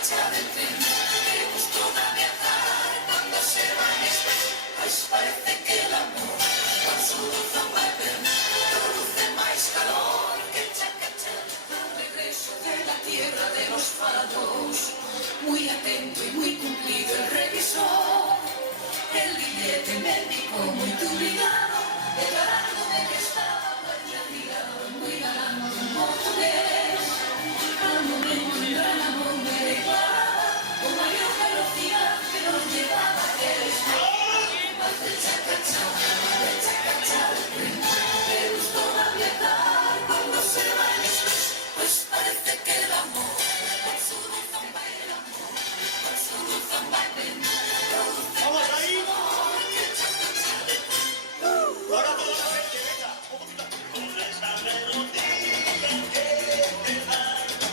marcha del tren, me gustó viajar cuando se va en este, pues parece que el amor con su dulce vaivén produce más calor que chacacha. Al regreso de la tierra de los fados, muy atento y muy cumplido el revisor, el billete médico muy obligado, declarándome que estaba muy galante un portugués. Al momento el gran amor me declaraba con mayor velocidad que nos llevaba el espíritu. Más de chacachá, me gustó viajar cuando se va en express, pues parece que el amor con su dulce baile, con su dulce baile, produce ¡vamos ahí! amor que chacachá. Ahora toda la gente, venga, un poquito. Con esta melodía que te da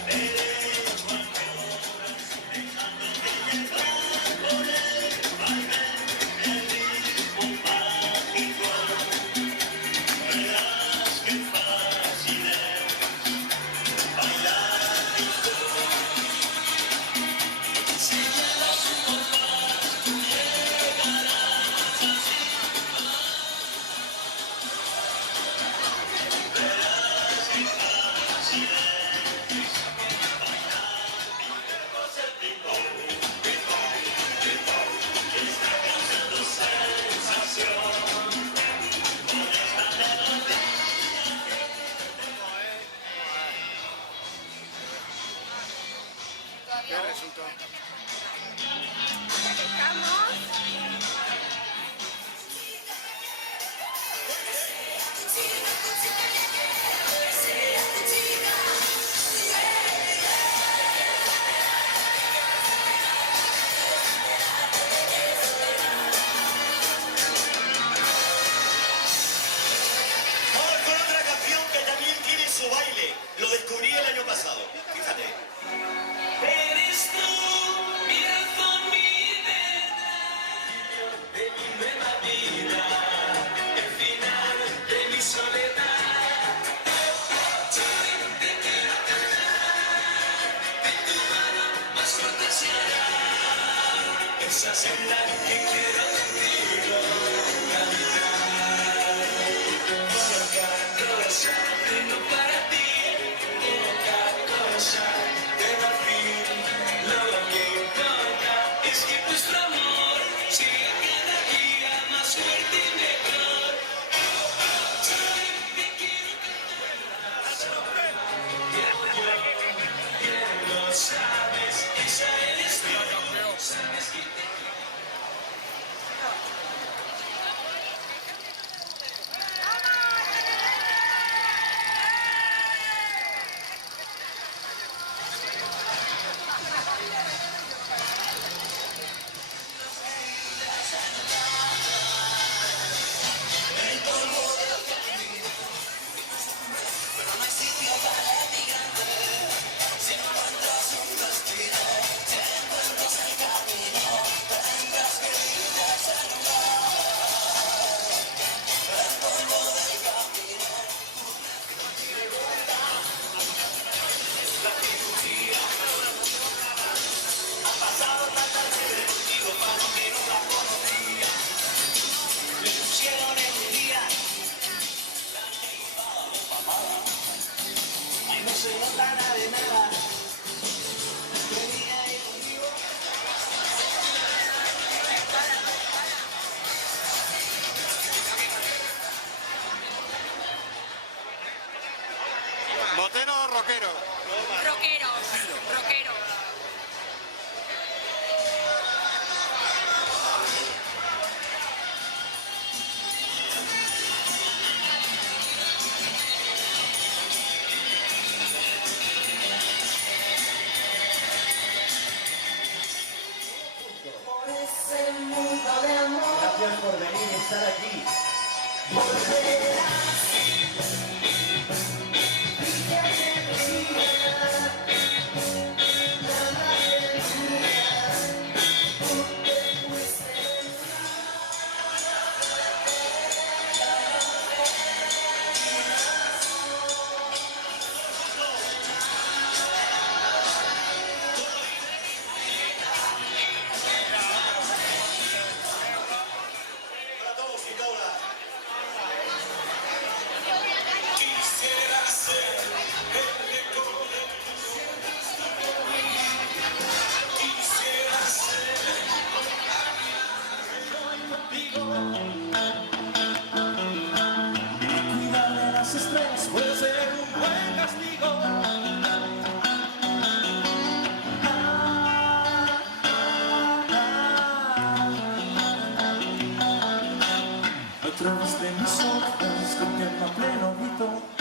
derecho al corazón, dejando que llevar con el vaivén, el ritmo mágico. Verás qué fácil es bailar y si llevas un compás, tú llegarás así. Verás qué fácil es bailar el ritmo, que está causando sensación. Con esta melodía. ¿Qué resultó? Vamos con otra canción que también tiene su baile. Lo descubrí el año pasado. Fíjate. Eres tú, mi razón, mi verdad, de mi nueva vida, el final de mi soledad. Te quiero cantar, de tu mano más fuerte se hará esa senda que quiero contigo caminar. Poca cosa tengo para ti, poca cosa de marfil. Lo que importa es que nuestro amor siga cada día más fuerte y mejor. Te quiero cantar, bien lo sabes, esa eres tú. Sabes que te pusieron en un día. Ay, no se nota nada de nada. Venía ahí conmigo. ¿Motero o rockero? Rockero, rockero. Por ese mundo de amor Gracias por venir y estar aquí. volverás. Y que te diga Detrás de mis ojos contempla pleno grito